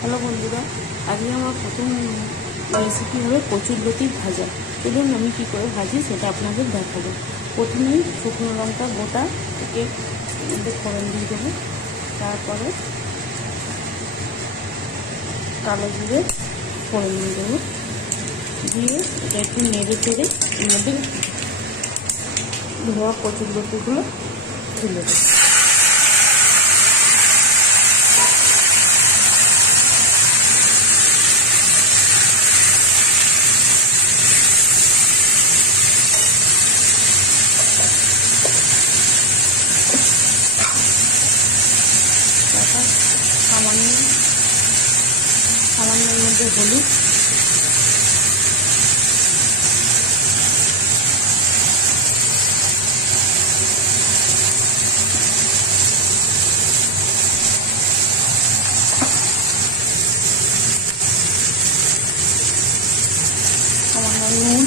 Hello বন্ধুরা, আজকে আমার প্রথম রেসিপি হবে কচুরলতি ভাজা। চলুন আমি কী করে ভাজি সেটা আপনাদের দেখাবো। প্রথমেই শুকনো লঙ্কা গোটা থেকে ফোড়ন দিয়ে দেবো, তারপরে কালো জিরে ফোড়ন দিয়ে দেবো, দিয়ে এটা একটু নেড়ে চেড়ে এর মধ্যে ধোয়া কচুরলতিগুলো তুলে দেবো। সামান্যের মধ্যে হলুদ, সামান্য নুন,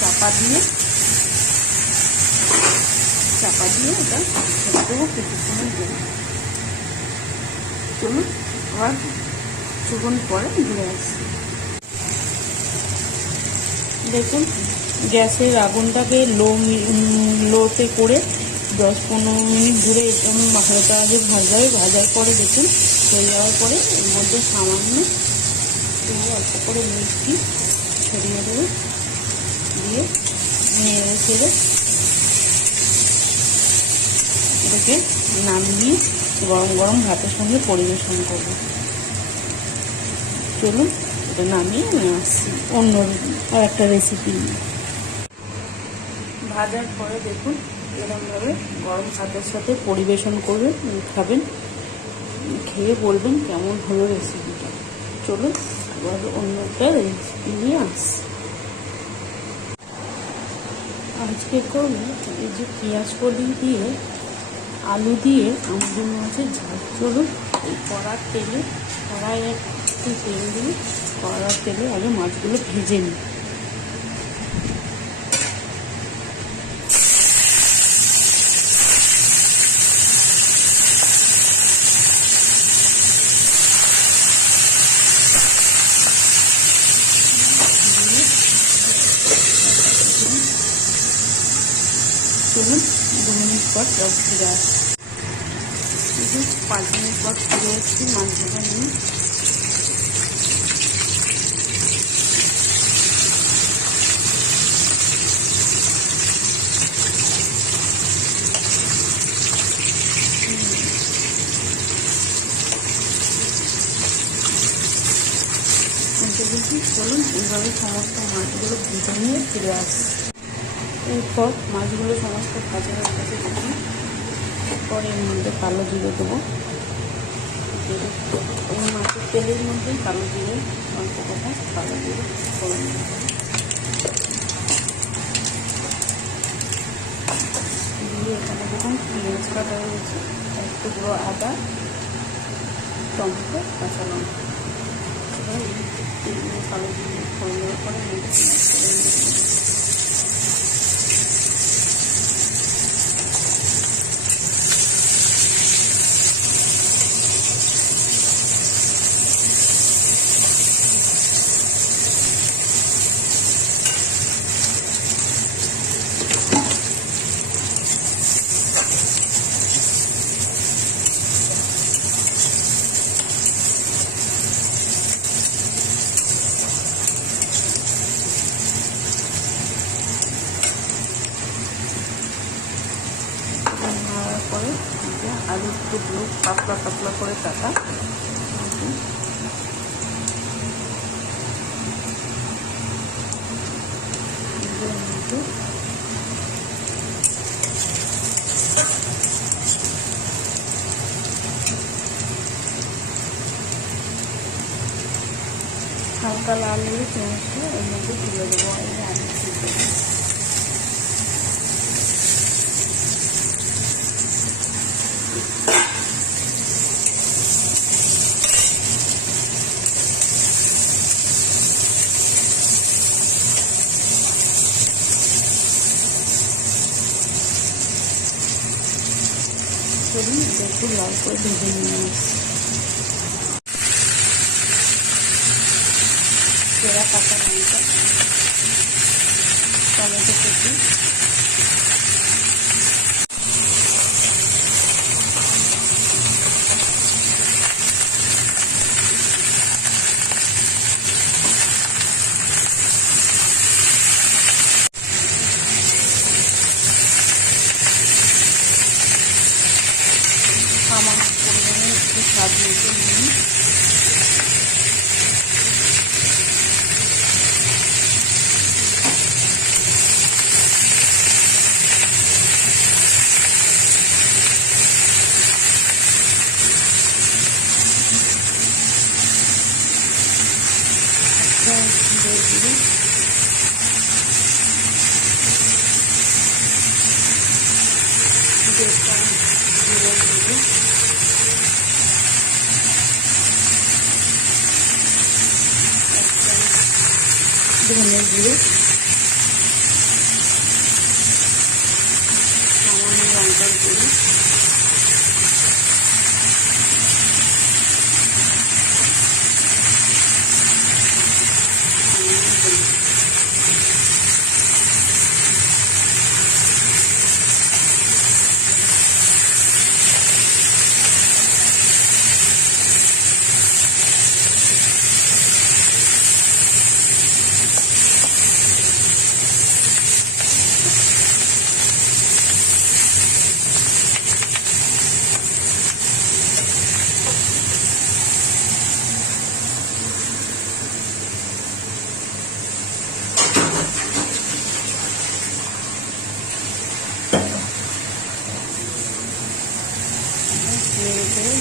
চাপা দিয়ে এটা ছেড়ে দেবো কিছুক্ষণের জন্য। চলুন আবার কিছুক্ষণ পরে ঘুরে আসছি। দেখুন, গ্যাসের আগুনটাকে লোতে করে 10-15 মিনিট ধরে হালকা আগে ভাজার পরে দেখুন হয়ে যাওয়ার পরে এর মধ্যে সামান্য অল্প করে মিষ্টি ছড়িয়ে দেবো, দিয়ে নেড়ে ছেড়ে এটাকে নামিয়ে গরম গরম ভাতের সঙ্গে পরিবেশন করব। চলুন এটা নামিয়ে আমি আসছি অন্য একটা রেসিপি নিয়ে। ভাজার পরে দেখুন এরকমভাবে গরম ভাতের সাথে পরিবেশন করবেন, খাবেন, খেয়ে বলবেন কেমন হলো রেসিপিটা। চলুন এবার অন্য একটা রেসিপি নিয়ে আসছি। আজকে করবো এই যে পেঁয়াজ কলি দিয়ে আলু দিয়ে আমুদি মাছের ঝাল। চলুন এই কড়াইয়ে একটু তেল দিয়ে কড়ার তেলে আগে মাছগুলো ভেজে নিই। চলুন 2 মিনিট পর সব ফিরে আসছি। 5 মিনিট পর ফিরে এসেছি মাছগুলো নিয়ে। চলুন এইভাবে সমস্ত মাছগুলো ভেজে নিয়ে ফিরে আসছি। এরপর মাছগুলো সমস্ত ভাজা হয়ে গেছে দেখুন। এরপর এর মধ্যে কালো জিরে দেবো, ওই মাছের তেলের মধ্যেই কালো জিরে অল্প কথা কালো জিরে ফোড়ন দিয়ে এখানে দেখুন পেঁয়াজ কাটা রয়েছে, এক টুকরো আদা, টমেটো, কাঁচা লঙ্কা। এবার এই কালো জিরে ফোড়ন দেওয়ার পরে পরে আলু টুকরো পাতলা পাতলা করে কাটা, হালকা লাল হয়ে চামচটা এর মধ্যে তুলে দেবো। এই আলু সিদ্ধ লাল করে ভেজে নিয়ে আসছি। চেরা কাঁচা লঙ্কা, টমেটো কুচি, সামান্য পরিমাণে একটু স্বাদ মতো নুন, জিরে গুঁড়ো, জিরে গুঁড়ো, ধনে গুঁড়ো, সামান্য লঙ্কার গুঁড়ো,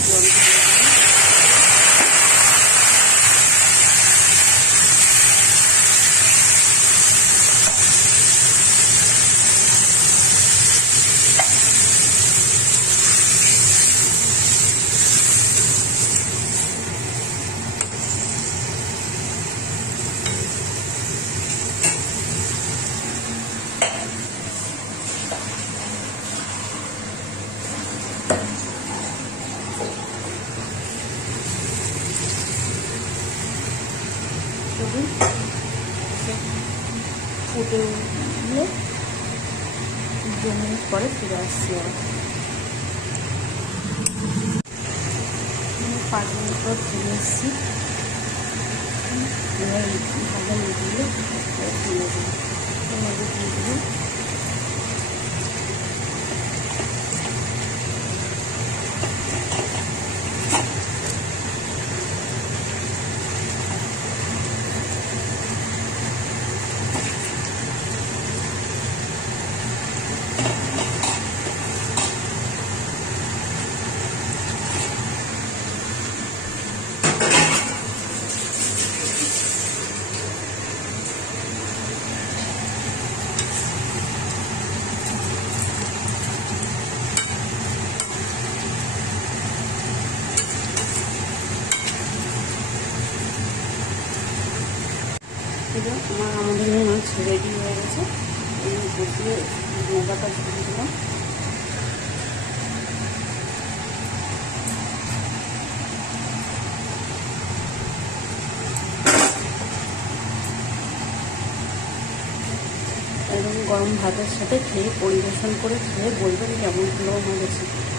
জল ফুটে উঠলে 2 মিনিট পরে ফিরে আসছি। আর 5 মিনিট পর ফিরে এসেছি। এবার ভালো মিটিয়ে তুলে দেবো, দিয়ে দেবো আমাদের মাছ রেডি হয়ে গেছে। এই বসিয়ে মোগাটা ঝুলে দিলাম। এবং গরম ভাতের সাথে খেয়ে পরিবেশন করে খেয়ে বলবেন কেমন হলো আমার রেসিপি।